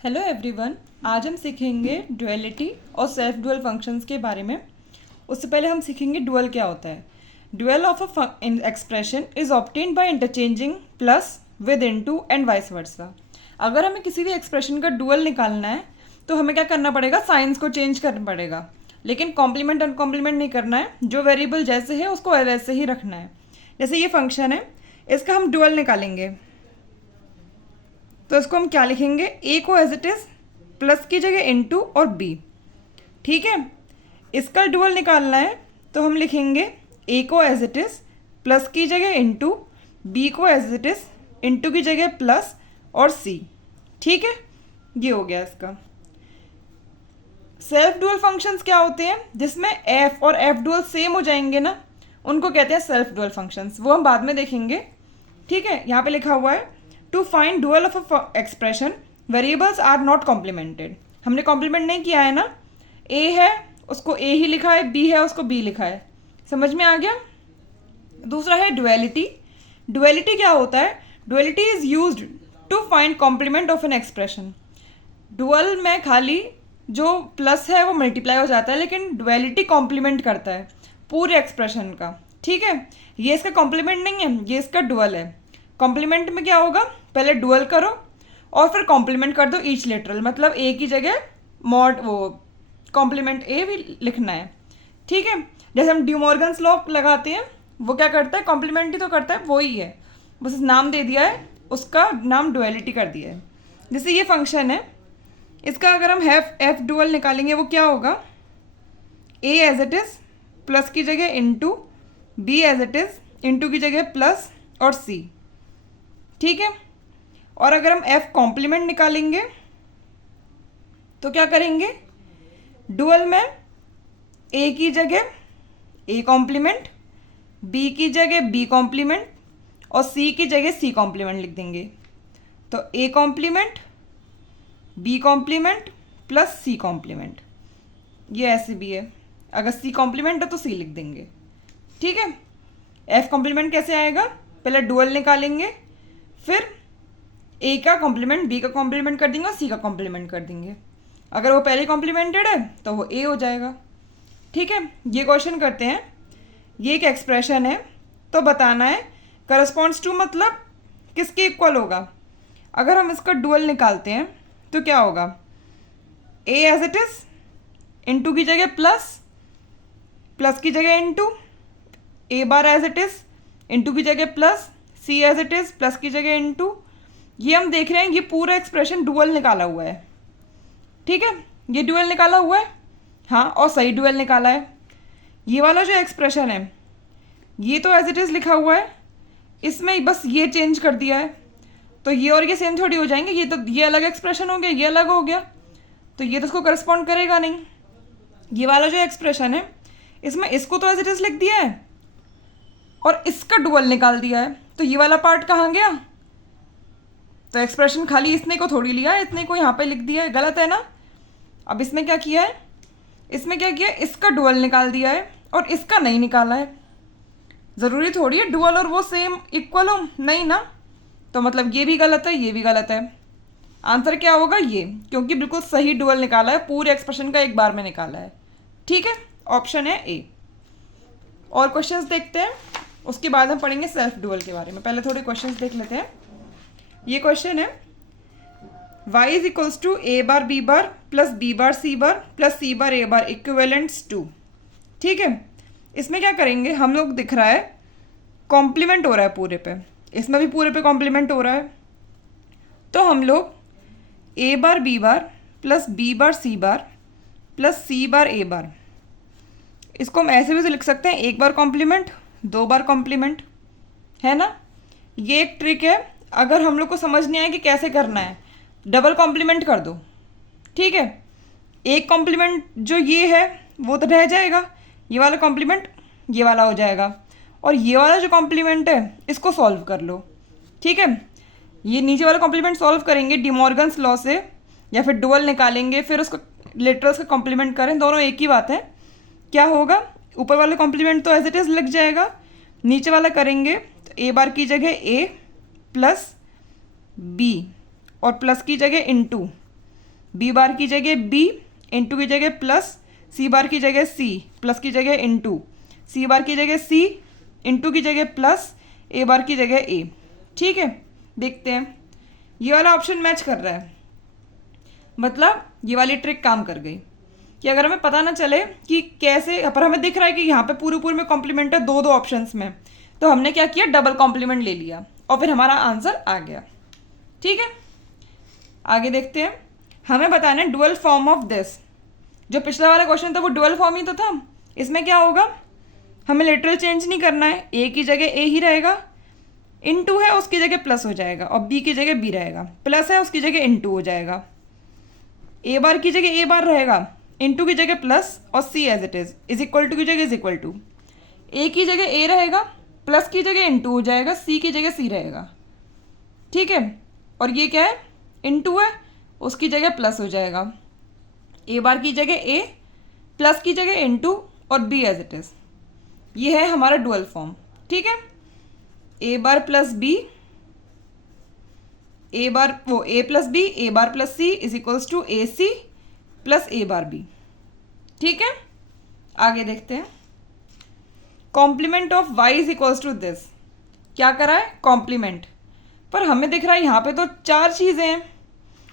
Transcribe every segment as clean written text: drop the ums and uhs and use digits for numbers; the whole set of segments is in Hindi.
Hello everyone. आज हम सीखेंगे डुअलिटी और सेल्फ डुअल फंक्शंस के बारे में। उससे पहले हम सीखेंगे डुअल क्या होता है। Dual of a expression is obtained by interchanging plus with into and vice versa. अगर हमें किसी भी एक्सप्रेशन का डुअल निकालना है तो हमें क्या करना पड़ेगा, साइंस को चेंज करना पड़ेगा, लेकिन कॉम्प्लीमेंट अनकॉम्प्लीमेंट नहीं करना है। जो वेरिएबल जैसे है उसको वैसे ही रखना है। जैसे ये फंक्शन है, इसका हम डुअल निकालेंगे तो इसको हम क्या लिखेंगे, ए को एज इट इज प्लस की जगह इनटू और बी। ठीक है, इसका डुअल निकालना है तो हम लिखेंगे ए को एज इट इज प्लस की जगह इनटू, बी को एज इट इज इनटू की जगह प्लस और सी। ठीक है, ये हो गया इसका। सेल्फ डुअल फंक्शंस क्या होते हैं, जिसमें एफ और एफ डुअल सेम हो जाएंगे ना, उनको कहते हैं सेल्फ डुअल फंक्शंस। वो हम बाद में देखेंगे। ठीक है, यहाँ पे लिखा हुआ है to find dual of a expression variables are not complemented. हमने कॉम्प्लीमेंट नहीं किया है ना, ए है उसको ए ही लिखा है, बी है उसको बी लिखा है। समझ में आ गया। दूसरा है डुअलिटी। डुअलिटी क्या होता है, duality is used to find complement of an expression. Dual में खाली जो प्लस है वो मल्टीप्लाई हो जाता है, लेकिन डुअलिटी कॉम्प्लीमेंट करता है पूरे एक्सप्रेशन का। ठीक है, ये इसका कॉम्प्लीमेंट नहीं है, ये इसका डुअल है। कॉम्प्लीमेंट में क्या होगा, पहले डुअल करो और फिर कॉम्प्लीमेंट कर दो ईच लिटरल, मतलब ए की जगह मॉड वो कॉम्प्लीमेंट ए भी लिखना है। ठीक है, जैसे हम ड्यूमॉर्गन्स लॉ लगाते हैं, वो क्या करता है, कॉम्प्लीमेंट ही तो करता है, वो ही है, बस नाम दे दिया है, उसका नाम डुअलिटी कर दिया है। जैसे ये फंक्शन है, इसका अगर हम एफ डुअल निकालेंगे वो क्या होगा, A as it is plus की जगह into, B as it is into की जगह प्लस और सी। ठीक है, और अगर हम एफ कॉम्प्लीमेंट निकालेंगे तो क्या करेंगे, डुअल में ए की जगह ए कॉम्प्लीमेंट, बी की जगह बी कॉम्प्लीमेंट और सी की जगह सी कॉम्प्लीमेंट लिख देंगे। तो A complement, B complement plus C complement, ये ऐसे भी है। अगर सी कॉम्प्लीमेंट है तो सी लिख देंगे। ठीक है, एफ कॉम्प्लीमेंट कैसे आएगा, पहले डुअल निकालेंगे, फिर ए का कॉम्प्लीमेंट बी का कॉम्प्लीमेंट कर देंगे और सी का कॉम्प्लीमेंट कर देंगे। अगर वो पहले कॉम्प्लीमेंटेड है तो वो ए हो जाएगा। ठीक है, ये क्वेश्चन करते हैं। ये एक एक्सप्रेशन है तो बताना है करस्पॉन्ड्स टू मतलब किसके इक्वल होगा। अगर हम इसका डुअल निकालते हैं तो क्या होगा, A as it is into की जगह प्लस, प्लस की जगह into, A bar as it is into की जगह plus, C as it is plus की जगह इनटू। ये हम देख रहे हैं ये पूरा एक्सप्रेशन डुअल निकाला हुआ है। ठीक है, ये डुअल निकाला हुआ है, हाँ, और सही डुअल निकाला है। ये वाला जो एक्सप्रेशन है ये तो एज इट इज़ लिखा हुआ है, इसमें बस ये चेंज कर दिया है, तो ये और ये सेम थोड़ी हो जाएंगे। ये तो ये अलग एक्सप्रेशन हो गया, ये अलग हो गया, तो ये तो उसको करस्पॉन्ड करेगा नहीं। ये वाला जो एक्सप्रेशन है इसमें इसको तो एज इट इज़ लिख दिया है और इसका डुअल निकाल दिया है, तो ये वाला पार्ट कहाँ गया। तो एक्सप्रेशन खाली इतने को थोड़ी लिया है, इतने को यहाँ पे लिख दिया है, गलत है ना। अब इसमें क्या किया है, इसमें क्या किया, इसका डुअल निकाल दिया है और इसका नहीं निकाला है। ज़रूरी थोड़ी है डुअल और वो सेम इक्वल हो, नहीं ना, तो मतलब ये भी गलत है, ये भी गलत है। आंसर क्या होगा ये, क्योंकि बिल्कुल सही डुअल निकाला है, पूरे एक्सप्रेशन का एक बार में निकाला है। ठीक है, ऑप्शन है ए। और क्वेश्चंस देखते हैं, उसके बाद हम पढ़ेंगे सेल्फ डुअल के बारे में। पहले थोड़े क्वेश्चंस देख लेते हैं। ये क्वेश्चन है y is equals to A bar B bar plus B bar C bar plus C bar A bar equivalents to. ठीक है, इसमें क्या करेंगे, हम लोग दिख रहा है कॉम्प्लीमेंट हो रहा है पूरे पे, इसमें भी पूरे पे कॉम्प्लीमेंट हो रहा है, तो हम लोग A bar B bar plus B bar C bar plus C bar A bar, इसको हम ऐसे भी लिख सकते हैं, एक बार कॉम्प्लीमेंट दो बार कॉम्प्लीमेंट, है ना। ये एक ट्रिक है, अगर हम लोग को समझ नहीं आए कि कैसे करना है, डबल कॉम्प्लीमेंट कर दो। ठीक है, एक कॉम्प्लीमेंट जो ये है वो तो रह जाएगा, ये वाला कॉम्प्लीमेंट ये वाला हो जाएगा, और ये वाला जो कॉम्प्लीमेंट है इसको सॉल्व कर लो। ठीक है, ये नीचे वाला कॉम्प्लीमेंट सॉल्व करेंगे डिमॉर्गन्स लॉ से, या फिर डुअल निकालेंगे, फिर उसको लिटरल्स का कॉम्प्लीमेंट करें, दोनों एक ही बात है। क्या होगा, ऊपर वाला कॉम्प्लीमेंट तो एज इट इज़ लग जाएगा, नीचे वाला करेंगे तो ए बार की जगह ए प्लस बी और प्लस की जगह इनटू, बी बार की जगह बी, इंटू की जगह प्लस, सी बार की जगह सी, प्लस की जगह इंटू, सी बार की जगह सी, इंटू की जगह प्लस, ए बार की जगह ए। ठीक है, देखते हैं ये वाला ऑप्शन मैच कर रहा है, मतलब ये वाली ट्रिक काम कर गई कि अगर हमें पता ना चले कि कैसे, पर हमें दिख रहा है कि यहाँ पे पूरे पूरे में कॉम्प्लीमेंट है दो दो ऑप्शंस में, तो हमने क्या किया, डबल कॉम्प्लीमेंट ले लिया और फिर हमारा आंसर आ गया। ठीक है, आगे देखते हैं। हमें बताना है डुअल फॉर्म ऑफ दिस। जो पिछला वाला क्वेश्चन था वो डुअल फॉर्म ही तो था। इसमें क्या होगा, हमें लिटरल चेंज नहीं करना है, ए की जगह ए ही रहेगा, इनटू है उसकी जगह प्लस हो जाएगा, और बी की जगह बी रहेगा, प्लस है उसकी जगह इनटू हो जाएगा, ए बार की जगह ए बार रहेगा, इनटू की जगह प्लस, और C as it is equal to की जगह इज इक्वल टू, ए की जगह ए रहेगा, प्लस की जगह इनटू हो जाएगा, सी की जगह सी रहेगा। ठीक है, और ये क्या है, इनटू है उसकी जगह प्लस हो जाएगा, ए बार की जगह ए, प्लस की जगह इनटू, और बी एज इट इज। ये है हमारा डुअल फॉर्म। ठीक है, ए bar plus B, A bar वो A plus B, A bar plus C is equals to A C plus A bar B. ठीक है, आगे देखते हैं। Complement of Y is equals to this. क्या करा है, कॉम्प्लीमेंट, पर हमें दिख रहा है यहाँ पे तो चार चीज़ें हैं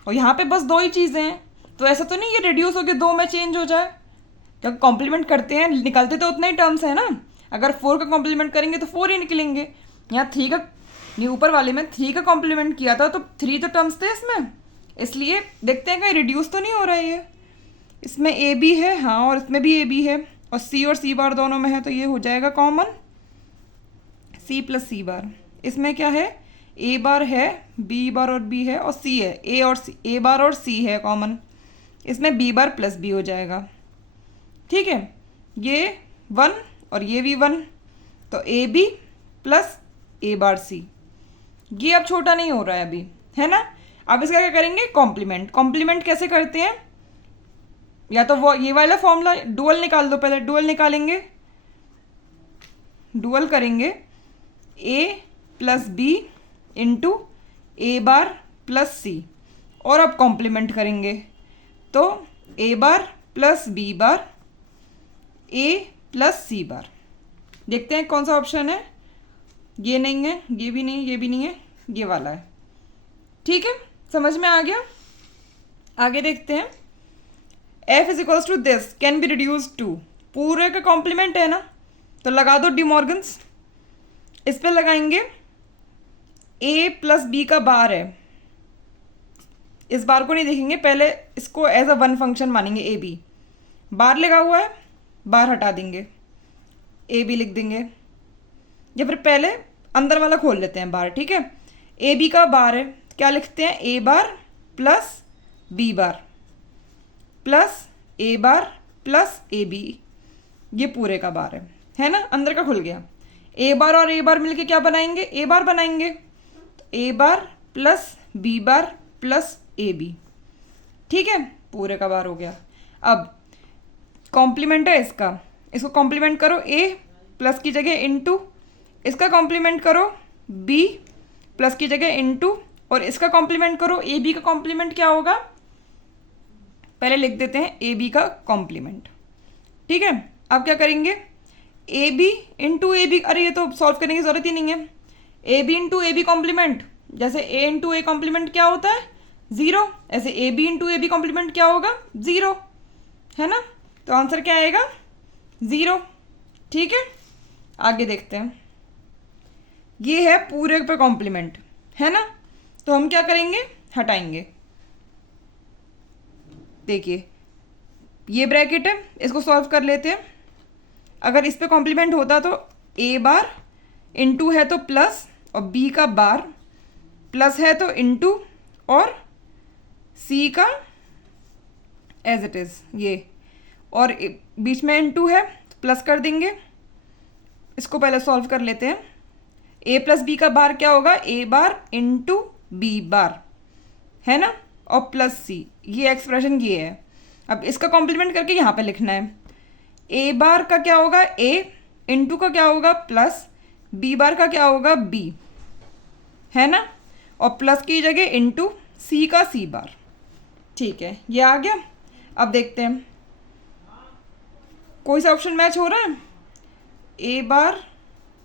और यहाँ पे बस दो ही चीज़ें हैं, तो ऐसा तो नहीं ये रिड्यूस होकर दो में चेंज हो जाए। क्योंकि कॉम्प्लीमेंट करते हैं, निकलते तो उतने ही टर्म्स हैं ना, अगर 4 का कॉम्प्लीमेंट करेंगे तो 4 ही निकलेंगे। यहाँ 3 का, नहीं ऊपर वाले में 3 का कॉम्प्लीमेंट किया था तो 3 तो टर्म्स थे इसमें, इसलिए देखते हैं कहीं रिड्यूस तो नहीं हो रहा है ये। इसमें ए बी है, हाँ, और इसमें भी ए बी है, और सी बार दोनों में है, तो ये हो जाएगा कॉमन सी प्लस सी बार। इसमें क्या है, ए बार है, बी बार और बी है, और सी है, ए और सी, ए बार और सी है कॉमन, इसमें बी बार प्लस बी हो जाएगा। ठीक है, ये 1 और ये भी 1, तो ए बी प्लस ए बार सी। ये अब छोटा नहीं हो रहा है अभी, है ना। अब इसका क्या करेंगे, कॉम्प्लीमेंट। कॉम्प्लीमेंट कैसे करते हैं, या तो वो ये वाला फॉर्मूला डुअल निकाल दो, पहले डुअल निकालेंगे, डुअल करेंगे ए plus B into A bar plus सी, और अब कॉम्प्लीमेंट करेंगे तो A bar plus B bar A plus C बार। देखते हैं कौन सा ऑप्शन है, ये नहीं है, ये भी नहीं, ये भी नहीं है, ये वाला है। ठीक है, समझ में आ गया। आगे देखते हैं। F is equals to this can be reduce to, पूरे का कॉम्प्लीमेंट है ना, तो लगा दो डिमॉर्गन्स। इस पे लगाएंगे ए प्लस बी का बार है, इस बार को नहीं देखेंगे, पहले इसको एज अ वन फंक्शन मानेंगे। ए बी बार लगा हुआ है, बार हटा देंगे, ए बी लिख देंगे, या फिर पहले अंदर वाला खोल लेते हैं बार। ठीक है, ए बी का बार है, क्या लिखते हैं, A bar plus B bar plus A bar plus A B, ये पूरे का बार है ना, अंदर का खुल गया। ए बार और ए बार मिलके क्या बनाएंगे, ए बार बनाएंगे, तो A bar plus B bar plus A B. ठीक है, पूरे का बार हो गया। अब कॉम्प्लीमेंट है इसका, इसको कॉम्प्लीमेंट करो, ए प्लस की जगह इनटू, इसका कॉम्प्लीमेंट करो बी प्लस की जगह इनटू, और इसका कॉम्प्लीमेंट करो ए बी का कॉम्प्लीमेंट क्या होगा, पहले लिख देते हैं ए बी का कॉम्प्लीमेंट। ठीक है, अब क्या करेंगे, A B into A B, अरे ये तो सॉल्व करने की जरूरत ही नहीं है, A B into A B complement, जैसे ए इंटू ए कॉम्प्लीमेंट क्या होता है, 0, ऐसे A B into A B complement क्या होगा, 0, है ना, तो आंसर क्या आएगा, 0। ठीक है, आगे देखते हैं। ये है पूरे पे कॉम्प्लीमेंट, है ना, तो हम क्या करेंगे, हटाएंगे। देखिए ये ब्रैकेट है, इसको सॉल्व कर लेते हैं। अगर इस पे कॉम्प्लीमेंट होता तो ए बार इंटू है तो प्लस, और बी का बार प्लस है तो इंटू, और सी का एज इट इज़ ये, और बीच में इंटू है तो प्लस कर देंगे। इसको पहले सॉल्व कर लेते हैं। ए प्लस बी का बार क्या होगा, ए बार इंटू बी बार, है ना, और प्लस सी, ये एक्सप्रेशन ये है। अब इसका कॉम्प्लीमेंट करके यहाँ पे लिखना है, ए बार का क्या होगा ए, इंटू का क्या होगा प्लस, बी बार का क्या होगा बी, है ना, और प्लस की जगह इंटू सी का सी बार। ठीक है, ये आ गया। अब देखते हैं कोई सा ऑप्शन मैच हो रहा है। ए बार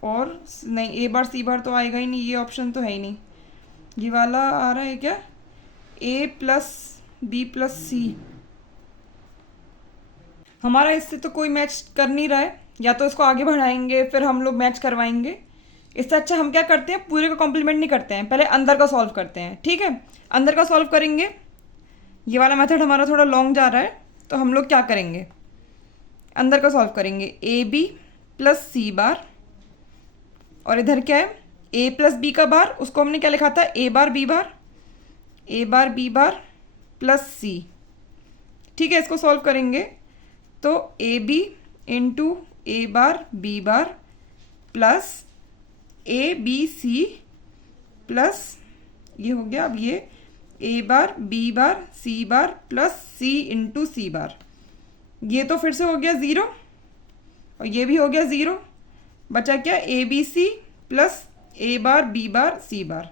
और नहीं, ए बार सी बार तो आएगा ही नहीं, ये ऑप्शन तो है ही नहीं। ये वाला आ रहा है क्या, ए प्लस बी प्लस सी। हमारा इससे तो कोई मैच कर नहीं रहा है, या तो इसको आगे बढ़ाएंगे फिर हम लोग मैच करवाएंगे। इससे अच्छा हम क्या करते हैं, पूरे का कॉम्प्लीमेंट नहीं करते हैं, पहले अंदर का सॉल्व करते हैं। ठीक है, अंदर का सॉल्व करेंगे। ये वाला मेथड हमारा थोड़ा लॉन्ग जा रहा है, तो हम लोग क्या करेंगे, अंदर का सॉल्व करेंगे। ए बी प्लस सी बार, और इधर क्या है, ए प्लस बी का बार, उसको हमने क्या लिखा था, A bar B bar, A bar B bar plus C. ठीक है, इसको सॉल्व करेंगे तो A B into A bar B bar plus A B C plus, ये हो गया। अब ये A bar B bar C bar plus C into C bar, ये तो फिर से हो गया ज़ीरो, और ये भी हो गया ज़ीरो। बचा क्या, A B C plus A bar B bar C bar.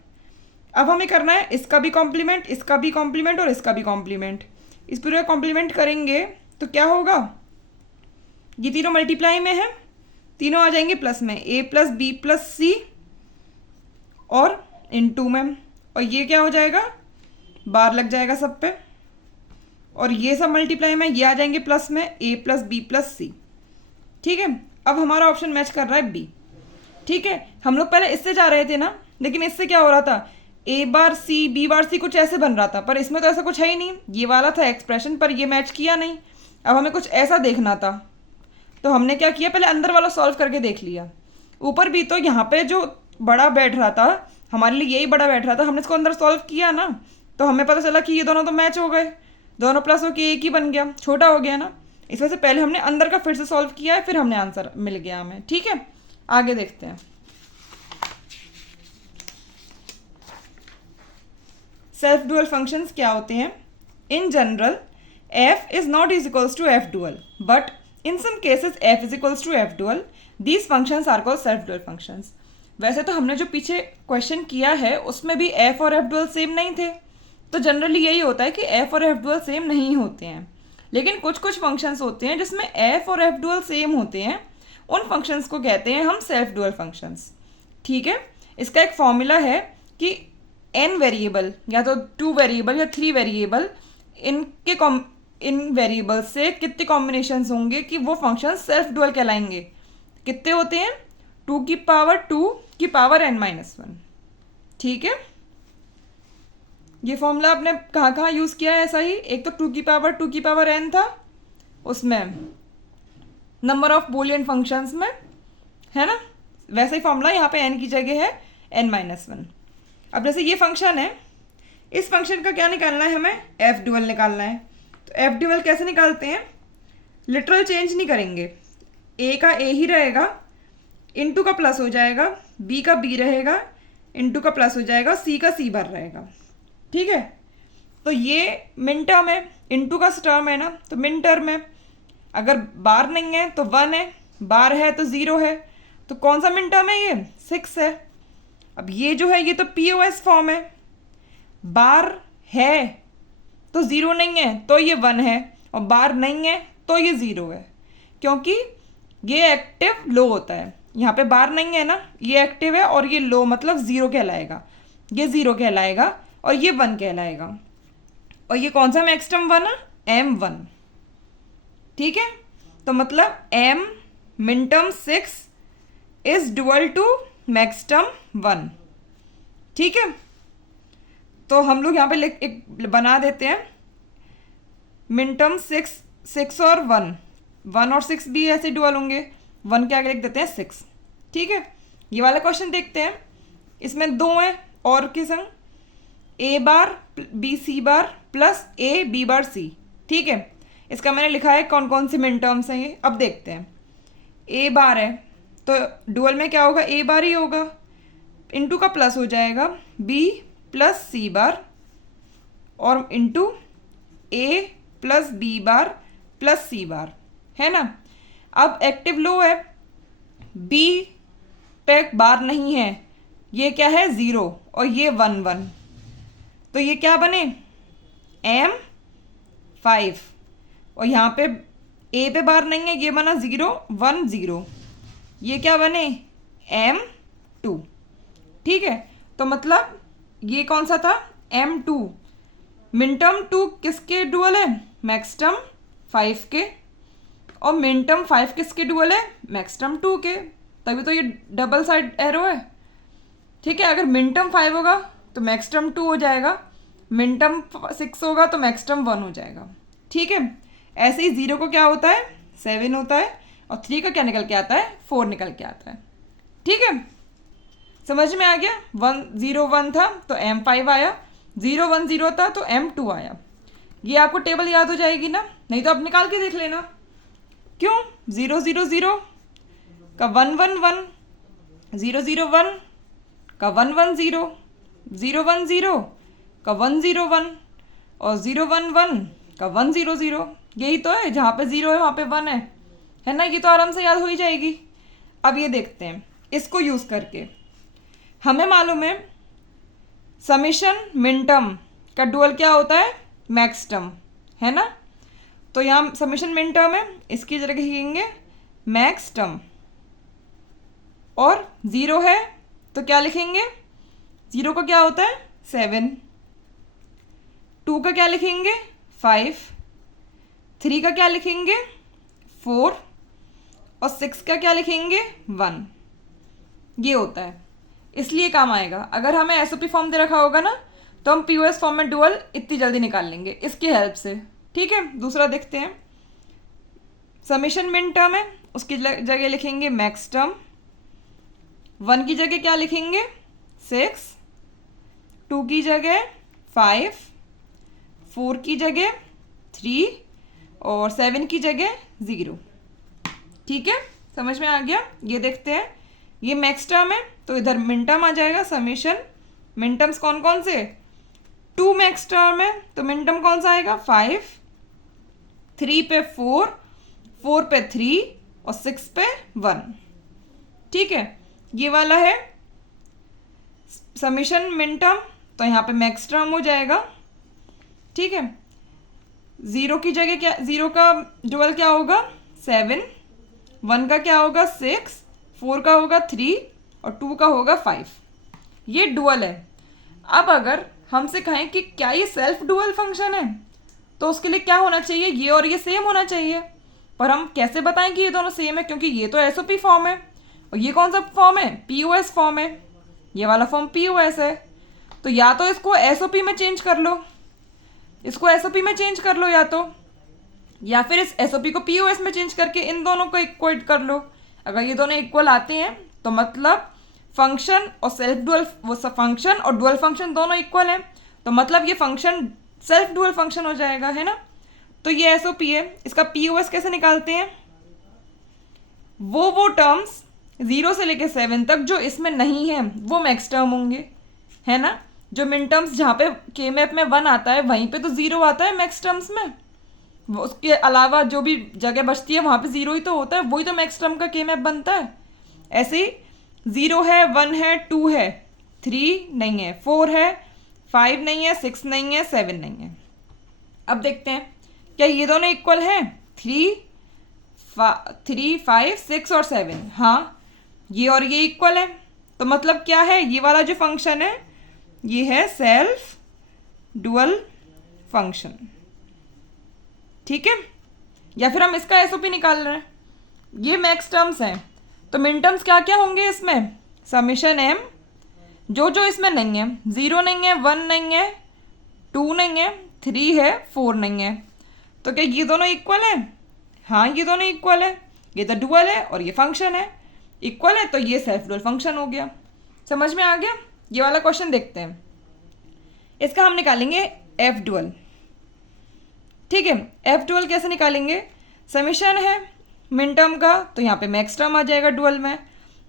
अब हमें करना है इसका भी कॉम्प्लीमेंट, इसका भी कॉम्प्लीमेंट और इसका भी कॉम्प्लीमेंट। इस पूरे का कॉम्प्लीमेंट करेंगे तो क्या होगा, ये तीनों मल्टीप्लाई में है, तीनों आ जाएंगे प्लस में, ए प्लस बी प्लस सी और इनटू में, और ये क्या हो जाएगा, बार लग जाएगा सब पे, और ये सब मल्टीप्लाई में, ये आ जाएंगे प्लस में, ए प्लस बी प्लस सी। ठीक है, अब हमारा ऑप्शन मैच कर रहा है बी। ठीक है, हम लोग पहले इससे जा रहे थे ना, लेकिन इससे क्या हो रहा था, A bar C B bar सी कुछ ऐसे बन रहा था, पर इसमें तो ऐसा कुछ है ही नहीं। ये वाला था एक्सप्रेशन, पर ये मैच किया नहीं। अब हमें कुछ ऐसा देखना था, तो हमने क्या किया, पहले अंदर वाला सॉल्व करके देख लिया। ऊपर भी तो यहाँ पे जो बड़ा बैठ रहा था, हमारे लिए यही बड़ा बैठ रहा था, हमने इसको अंदर सॉल्व किया ना, तो हमें पता चला कि ये दोनों तो मैच हो गए, दोनों प्लस हो के एक ही बन गया, छोटा हो गया ना। इस वजह से पहले हमने अंदर का फिर से सॉल्व किया है, फिर हमने आंसर मिल गया हमें। ठीक है, आगे देखते हैं। सेल्फ डुअल फंक्शंस क्या होते हैं। In general f is not is equals to f dual, but in some cases f is equals to f dual. These functions are called self dual functions. वैसे तो हमने जो पीछे क्वेश्चन किया है उसमें भी f और f dual सेम नहीं थे, तो जनरली यही होता है कि f और f dual सेम नहीं होते हैं। लेकिन कुछ कुछ फंक्शंस होते हैं जिसमें f और f dual सेम होते हैं, उन फंक्शंस को कहते हैं हम सेल्फ डुअल फंक्शंस। ठीक है, इसका एक फॉर्मूला है कि n वेरिएबल या तो 2 वेरिएबल या 3 वेरिएबल, इन वेरिएबल से कितने कॉम्बिनेशंस होंगे कि वो फंक्शन सेल्फ डुअल कहलाएंगे। कितने होते हैं, 2 की पावर 2 की पावर n-1। ठीक है, ये फॉर्मूला आपने कहाँ कहाँ यूज़ किया है ऐसा ही। एक तो 2 की पावर n था, उसमें नंबर ऑफ बूलियन फंक्शंस में, है ना। वैसे ही फॉर्मूला यहाँ पे n की जगह है n-1। अब जैसे ये फंक्शन है, इस फंक्शन का क्या निकालना है हमें, एफ ड्यूअल निकालना है। तो एफ ड्यूअल कैसे निकालते हैं, लिटरल चेंज नहीं करेंगे, ए का ए ही रहेगा, इनटू का प्लस हो जाएगा, बी का बी रहेगा, इनटू का प्लस हो जाएगा, सी का सी बार रहेगा। ठीक है, तो ये मिन टर्म है, इनटू का टर्म है ना, तो मिन टर्म है। अगर बार नहीं है तो 1 है, बार है तो 0 है, तो कौन सा मिन टर्म है, ये 6 है। अब ये जो है ये तो POS फॉर्म है, बार है तो 0 नहीं है तो ये 1 है, और बार नहीं है तो ये 0 है, क्योंकि ये एक्टिव लो होता है। यहाँ पे बार नहीं है ना, ये एक्टिव है, और ये लो मतलब 0 कहलाएगा, ये 0 कहलाएगा और ये 1 कहलाएगा। और ये कौन सा मैक्स टर्म 1 है, M1। ठीक है, तो मतलब M min term 6 is dual to max term 1। ठीक है, तो हम लोग यहाँ पे एक बना देते हैं, मिन टर्म 6 और 1 और 6 भी ऐसे डुअल होंगे, 1 के आगे लिख देते हैं 6। ठीक है, ये वाला क्वेश्चन देखते हैं। इसमें 2 हैं और के संग, A bar B C bar plus A B bar C. ठीक है, इसका मैंने लिखा है कौन कौन से मिन टर्म्स हैं ये। अब देखते हैं, ए बार है तो डुअल में क्या होगा, ए बार ही होगा, इनटू का प्लस हो जाएगा बी प्लस सी बार और इंटू ए plus B bar plus C बार, है ना। अब एक्टिव लो है, बी पे बार नहीं है, ये क्या है 0 और ये 1 1, तो ये क्या बने, M 5 और यहाँ पे ए पे बार नहीं है, ये बना 0 1 0, ये क्या बने M2। ठीक है, तो मतलब ये कौन सा था M2। मिनटर्म 2 किसके डुअल है, मैक्सटर्म 5 के, और मिनटर्म 5 किसके डुअल है, मैक्सटर्म 2 के, तभी तो ये डबल साइड एरो है। ठीक है, अगर मिनटर्म 5 होगा तो मैक्सटर्म 2 हो जाएगा, मिनटर्म 6 होगा तो मैक्सटर्म 1 हो जाएगा। ठीक है, ऐसे ही 0 को क्या होता है 7 होता है, और 3 का क्या निकल के आता है 4 निकल के आता है। ठीक है, समझ में आ गया। 1 0 1 था तो M5 आया, 0 1 0 था तो M2 आया। ये आपको टेबल याद हो जाएगी ना, नहीं तो आप निकाल के देख लेना। क्यों, 0 0 0 का 1 1 1, 0 0 1 का 1 1 0, 0 1 0 का 1 0 1, और 0 1 1 का 1 0 0। यही तो है, जहाँ पे 0 है वहाँ पे 1 है ना। ये तो आराम से याद हो ही जाएगी। अब ये देखते हैं इसको यूज़ करके। हमें मालूम है समीशन मिनटर्म का डुअल क्या होता है, मैक्सटर्म, है ना। तो यहाँ समीशन मिनटर्म है, इसकी जगह लिखेंगे मैक्सटर्म, और 0 है तो क्या लिखेंगे, 0 का क्या होता है 7, 2 का क्या लिखेंगे 5, 3 का क्या लिखेंगे 4, और 6 का क्या लिखेंगे 1। ये होता है, इसलिए काम आएगा। अगर हमें एसओपी फॉर्म दे रखा होगा ना तो हम पीओएस फॉर्म में डुअल इतनी जल्दी निकाल लेंगे इसकी हेल्प से। ठीक है, दूसरा देखते हैं। समीशन मिन टर्म है, उसकी जगह लिखेंगे मैक्स टर्म। 1 की जगह क्या लिखेंगे 6, 2 की जगह 5, 4 की जगह 3, और 7 की जगह 0। ठीक है, समझ में आ गया। ये देखते हैं, ये मैक्स टर्म है तो इधर मिन टर्म आ जाएगा। समीशन मिन टर्म्स कौन कौन से, 2 मैक्स टर्म है तो मिन टर्म कौन सा आएगा 5, 3 पे 4, 4 पे 3, और 6 पे 1। ठीक है, ये वाला है समीशन मिन टर्म, तो यहाँ पे मैक्स टर्म हो जाएगा। ठीक है, 0 की जगह क्या, 0 का डुअल क्या होगा 7, 1 का क्या होगा 6, 4 का होगा 3, और 2 का होगा 5। ये डुअल है। अब अगर हमसे कहें कि क्या ये सेल्फ डुअल फंक्शन है, तो उसके लिए क्या होना चाहिए, ये और ये सेम होना चाहिए। पर हम कैसे बताएं कि ये दोनों सेम है, क्योंकि ये तो एसओपी फॉर्म है और ये कौन सा फॉर्म है, पीओएस फॉर्म है। ये वाला फॉर्म पीओएस है, तो या तो इसको एसओपी में चेंज कर लो, इसको एसओपी में चेंज कर लो, या फिर इस एसओपी को पीओएस में चेंज करके इन दोनों को इक्वल कर लो। अगर ये दोनों इक्वल आते हैं तो मतलब फंक्शन और सेल्फ डुअल, वो फंक्शन और डुअल फंक्शन दोनों इक्वल हैं, तो मतलब ये फंक्शन सेल्फ डुअल फंक्शन हो जाएगा, है ना। तो ये एसओपी है। इसका पीओएस कैसे निकालते हैं, वो टर्म्स 0 से लेके 7 तक जो इसमें नहीं है वो मैक्स टर्म होंगे, है ना। जो मिन टर्म्स जहाँ पे के मैप में 1 आता है वहीं पे तो 0 आता है मैक्स टर्म्स में, उसके अलावा जो भी जगह बचती है वहाँ पे 0 ही तो होता है, वही तो मैक्स टर्म का के मैप बनता है। ऐसे ही 0 है, 1 है, 2 है, 3 नहीं है, 4 है, 5 नहीं है, 6 नहीं है, 7 नहीं है। अब देखते हैं क्या ये दोनों इक्वल हैं, 3 5 6 और 7। हाँ, ये और ये इक्वल है, तो मतलब क्या है, ये वाला जो फंक्शन है ये है सेल्फ डुअल फंक्शन। ठीक है, या फिर हम इसका एसओपी निकाल रहे हैं। ये मैक्स टर्म्स हैं, तो मिन टर्म्स क्या क्या होंगे इसमें, समीशन एम, जो जो इसमें नहीं है, 0 नहीं है, 1 नहीं है, 2 नहीं है, 3 है, 4 नहीं है, तो क्या ये दोनों इक्वल है। हाँ, ये दोनों इक्वल है, ये तो डुअल है और ये फंक्शन है, इक्वल है, तो ये सेल्फ डुअल फंक्शन हो गया। समझ में आ गया। ये वाला क्वेश्चन देखते हैं, इसका हम निकालेंगे एफ डुअल। ठीक है, एफ डुअल कैसे निकालेंगे, समीशन है मिन टर्म का, तो यहाँ पे मैक्स टर्म आ जाएगा डुअल में।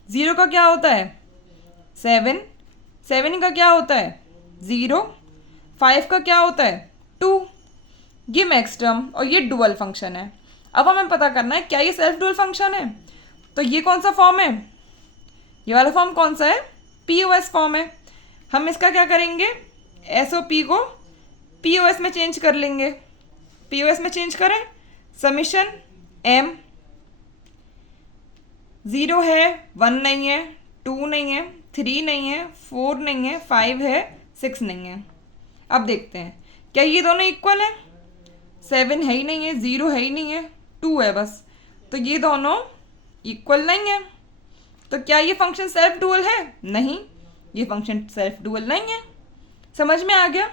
0 का क्या होता है 7, 7 का क्या होता है 0, 5 का क्या होता है 2, ये मैक्स टर्म और ये डुअल फंक्शन है। अब हमें पता करना है क्या ये सेल्फ डुअल फंक्शन है, तो ये कौन सा फॉर्म है, ये वाला फॉर्म कौन सा है, पीओएस फॉर्म है। हम इसका क्या करेंगे, एसओपी को पीओएस में चेंज कर लेंगे। पीओएस में चेंज करें, समीशन एम 0 है, 1 नहीं है, 2 नहीं है, 3 नहीं है, 4 नहीं है, 5 है, 6 नहीं है। अब देखते हैं क्या ये दोनों इक्वल है। 7 है ही नहीं है, 0 है ही नहीं है, 2 है बस, तो ये दोनों इक्वल नहीं है। तो क्या ये फंक्शन सेल्फ डुअल है? नहीं, ये फंक्शन सेल्फ डुअल नहीं है। समझ में आ गया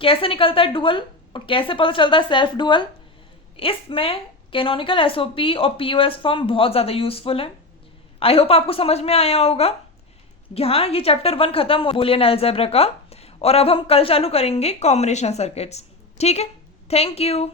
कैसे निकलता है डुअल और कैसे पता चलता है सेल्फ डुअल? इसमें कैनोनिकल एसओपी और पीओएस फॉर्म बहुत ज़्यादा यूजफुल है। आई होप आपको समझ में आया होगा। यहाँ ये चैप्टर 1 खत्म हो बूलियन अलजेब्रा का, और अब हम कल चालू करेंगे कॉम्बिनेशन सर्किट्स। ठीक है, थैंक यू।